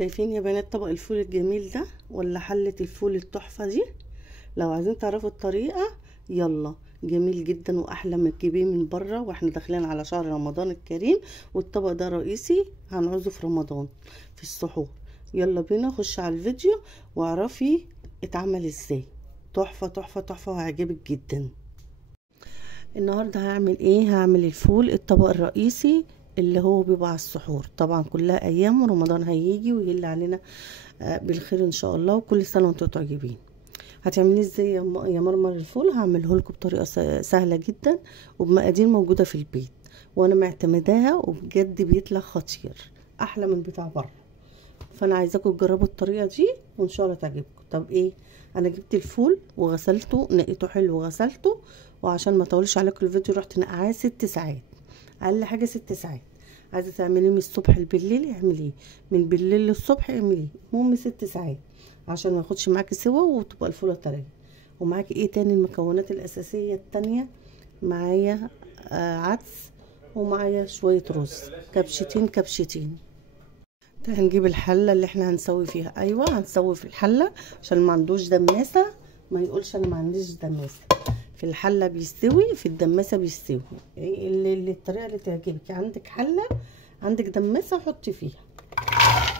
شايفين يا بنات طبق الفول الجميل ده ولا حلة الفول التحفة دي؟ لو عايزين تعرفوا الطريقة يلا، جميل جدا واحلى من تجيبيه من بره، واحنا داخلين على شهر رمضان الكريم، والطبق ده رئيسي هنعوزه في رمضان في السحور. يلا بينا خش على الفيديو واعرفي اتعمل ازاي. تحفة تحفة تحفة وهيعجبك جدا. النهاردة هعمل ايه؟ هعمل الفول الطبق الرئيسي اللي هو بيبقى على السحور. طبعا كلها ايام ورمضان هيجي ويهل علينا بالخير ان شاء الله، وكل سنة وانتم طيبين. هتعمليه ازاي يا مرمر الفول؟ هعمله لكم بطريقه سهله جدا وبمقادير موجوده في البيت، وانا معتمداها وبجد بيطلع خطير احلى من بتاع بره. فانا عايزاكم تجربوا الطريقه دي وان شاء الله تعجبكم. طب ايه، انا جبت الفول وغسلته، نقيته حلو وغسلته، وعشان ما اطولش عليكم الفيديو رحت نقعاه 6 ساعات، اقل حاجه 6 ساعات. عايزه تعمليه من الصبح بالليل اعمليه، من بالليل للصبح اعمليه، المهم 6 ساعات عشان ما ياخدش معاكي سوا وتبقى الفوله طريه. ومعاكي ايه تاني؟ المكونات الاساسيه التانية معايا عدس، ومعايا شويه رز، كبشتين. هنجيب الحله اللي احنا هنسوي فيها. ايوه هنسوي في الحله عشان ما عندوش دماسه ما يقولش انا ما عنديش دماسه. في الحله بيستوي، في الدماسه بيستوي. اللي الطريقه اللي تعجبك. عندك حله عندك دماسه حطي فيها.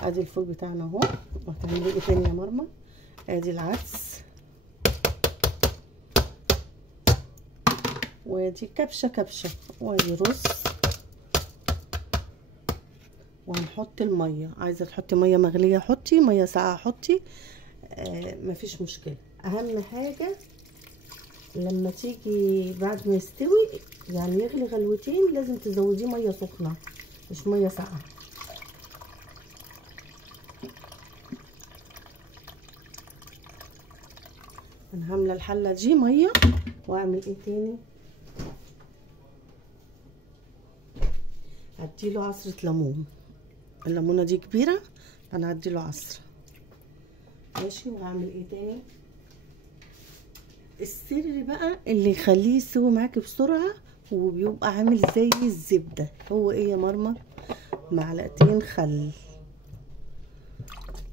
ادي الفول بتاعنا اهو. وهتعملي ايه تاني يا مرمى؟ ادي العدس، وادي كبشه، وادي رز، وهنحط الميه. عايزه تحطي ميه مغليه حطي، ميه ساقعه حطي، مفيش مشكله. اهم حاجه لما تيجي بعد ما يستوي يعني يغلي غلوتين لازم تزوديه ميه سخنه مش ميه ساقعه. انا هامله الحله دي ميه. واعمل ايه تاني؟ هديله عصره ليمون. الليمونه دي كبيره انا هديله عصره ماشي. وهعمل ايه تاني؟ السر بقى اللي يخليه يستوي معاكي بسرعه وبيبقى عامل زي الزبده هو ايه يا مرمر؟ معلقتين خل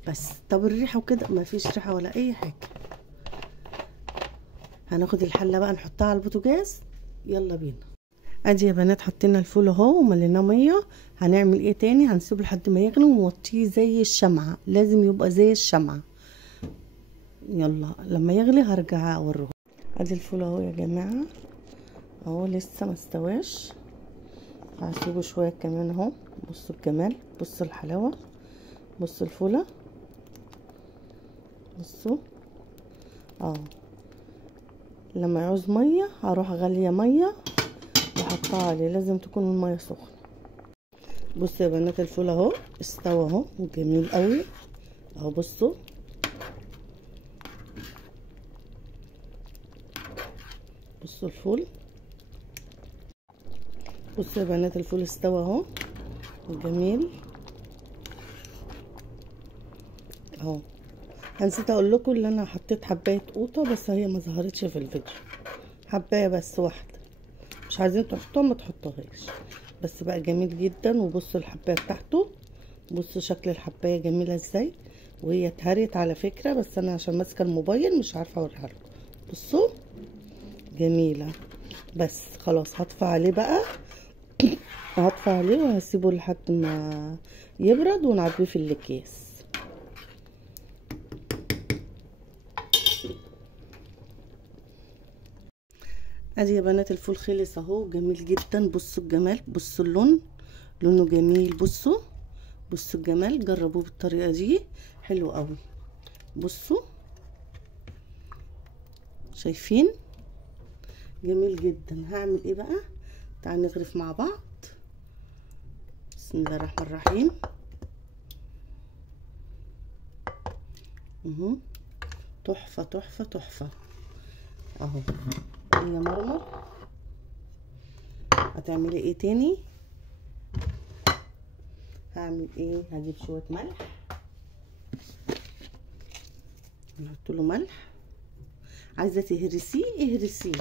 بس. طب الريحه وكده مفيش ريحه ولا اي حاجه. هناخد الحله بقى نحطها على البوتاجاز. يلا بينا. ادي يا بنات حطينا الفول اهو ومليناه ميه. هنعمل ايه تاني؟ هنسيبه لحد ما يغلي ونوطيه زي الشمعه، لازم يبقى زي الشمعه. يلا لما يغلي هرجع اوريه. ادي الفول اهو يا جماعه اهو لسه ما استواش. هسيبه شويه كمان اهو. بصوا الجمال، بصوا الحلاوه، بصوا الفوله، بصوا لما يعوز ميه هروح غاليه ميه واحطها عليه، لازم تكون الميه سخنه. بصوا يا بنات الفول اهو استوى اهو وجميل قوي اهو. بصوا الفول، بصوا يا بنات الفول استوى اهو وجميل اهو. نسيت اقول لكم ان انا حطيت حبايه قوطه بس هي ما ظهرتش في الفيديو، حبايه بس واحده، مش عايزين تحطوها ما تحطوهاش بس بقى جميل جدا. وبصوا الحبايه بتاعته، بصوا شكل الحبايه جميله ازاي، وهي اتهرت على فكره بس انا عشان ماسكه الموبايل مش عارفه اوريها لكم. بصوا جميله. بس خلاص هطفي عليه بقى هطفي عليه وهسيبه لحد ما يبرد ونعبيه في الاكياس. ادي يا بنات الفول خلص اهو جميل جدا. بصوا الجمال، بصوا اللون، لونه جميل. بصوا الجمال، جربوه بالطريقه دي حلو قوي. بصوا شايفين جميل جدا. هعمل ايه بقى؟ تعالوا نغرف مع بعض. بسم الله الرحمن الرحيم. تحفه تحفه تحفه اهو. يا مرمر هتعملي ايه تاني؟ هعمل ايه؟ هجيب شويه ملح، نحط له ملح. عايزه تهرسيه اهرسيه.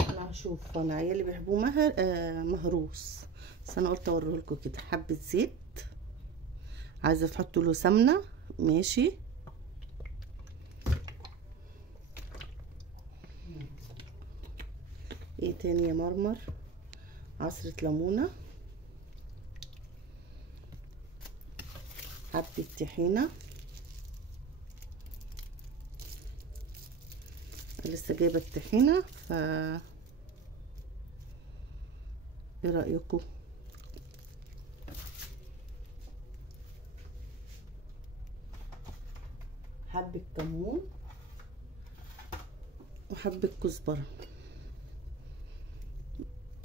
انا هشوف انا عيالي بيحبوه مهروس بس انا قلت اوريه لكم كده. حبه زيت عايزه تحط له سمنه ماشي. ايه تاني يا مرمر؟ عصره ليمونه، حبه طحينه، لسه جايبه الطحينه ايه رايكم؟ حبه كمون وحبه كزبره،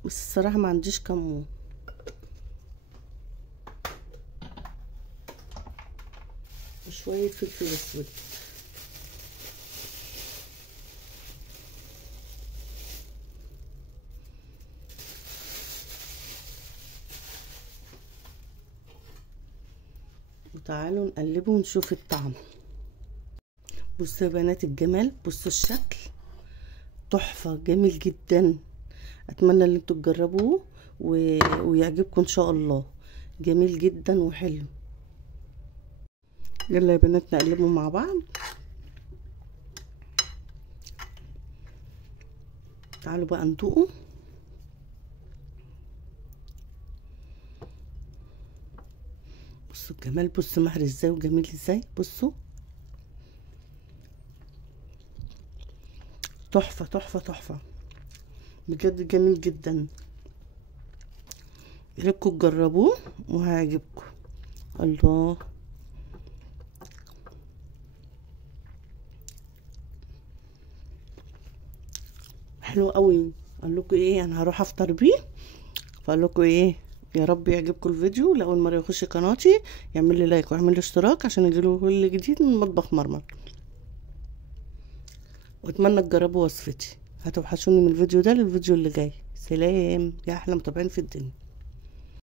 بس الصراحه ما عنديش كمون. وشويه فلفل اسود. وتعالوا نقلبه ونشوف الطعم. بصوا يا بنات الجمال، بصوا الشكل تحفة جميل جدا. اتمنى ان انتوا تجربوه ويعجبكم ان شاء الله. جميل جدا وحلو. يلا يا بنات نقلبه مع بعض. تعالوا بقى ندوقه. بصوا الجمال، بصوا مهري ازاي وجميل ازاي. بصوا تحفة تحفة تحفة بجد، جميل جدا. ياريتكم تجربوه وهيعجبكم. الله، حلو قوي. اقول لكم ايه، انا هروح افطر بيه. فاقول لكم ايه، يا رب يعجبكم الفيديو. لاول مره يخش قناتي يعمل لي لايك ويعمل لي اشتراك عشان يجيله كل جديد من مطبخ مرمر. واتمنى تجربوا وصفتي. هتوحشوني من الفيديو ده للفيديو اللي جاي. سلام يا احلى متابعين في الدنيا.